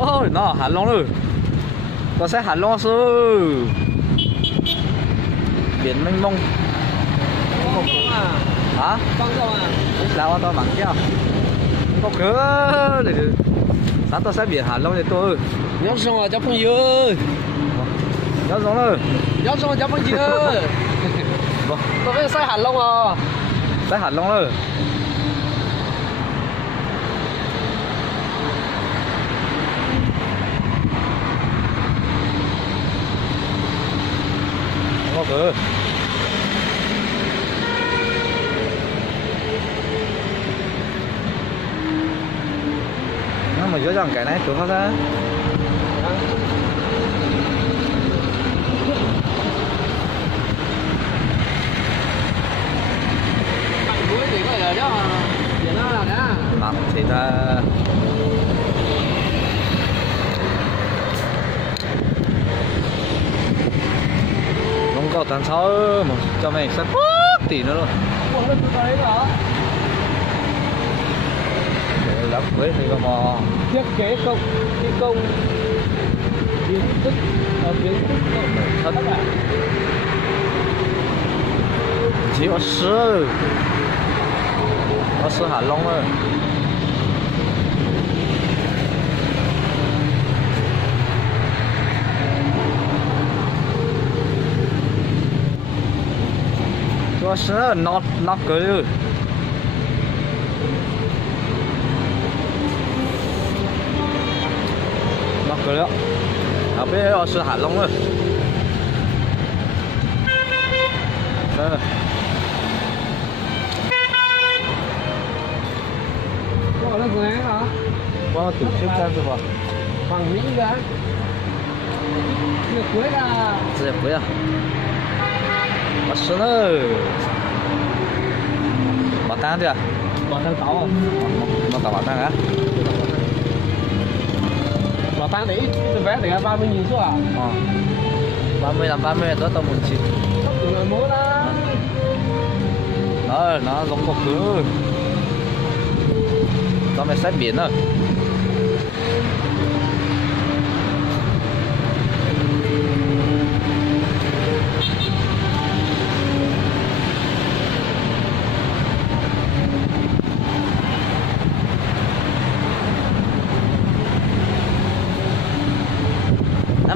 Ôi, nó Hạ Long rồi. Có xe Hạ Long sư. Biển mênh mông. Hả? Sao tao mắng chứ? Có cửa để sáng tao sẽ biển Hạ Long để tôi. Nhớ xong rồi cháu không dư. Nhớ xong rồi. Nhớ xong rồi cháu không dư. Tôi phải sai hẳn Long à. Xe Hạ Long rồi. Có cửa. Nó mà dưới rằng cái này chỗ khác ra. Đó, thì ta không có tháng 6 mà cho mày sắp tỷ nữa rồi. Để lắp với thì mà Thiết kế công thi công kiến thức thật tất cả. chỉ có sư Hạ Long thôi. Có sư nó cười. Nó cười đó. À bây giờ sư Hạ Long rồi. Đây. Có nó vừa hả? Có tổ chức ra rồi. Bằng Mỹ ra. Được cuối là Đẹp quá à. Bắt xuống rồi. Bảo tang chưa? bảo tang táo à? Nó tao bảo tang hả? Bảo tang đấy vé để 30.000 số à? 30 làm 30 là tao muốn chỉ. Sắp từ ngày mới đó. Đó, nó giống có cửa. Tao mày sát biển rồi.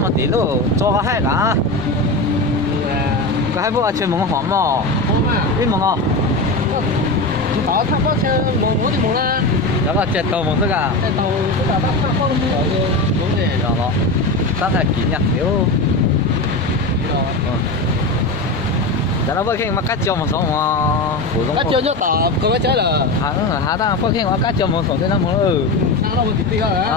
Mà tí nữa cho cái hai cả cái hai bữa chơi mông hỏng mà Không à? ít mông à Đó thắp có chơi mông thì mông ra. đó là chơi tàu mông tất cả Cái tàu tất cả thắp không rồi đúng rồi. đó sát hại kỹ nhặt thiếu đó nó vẫn khi mà cắt cho một số mà phổ thông Cá chưa nhớ tỏ có cái chơi là hắn ta vẫn khi mà cắt cho một số cái năm nữa sang đâu mà tí tí rồi á.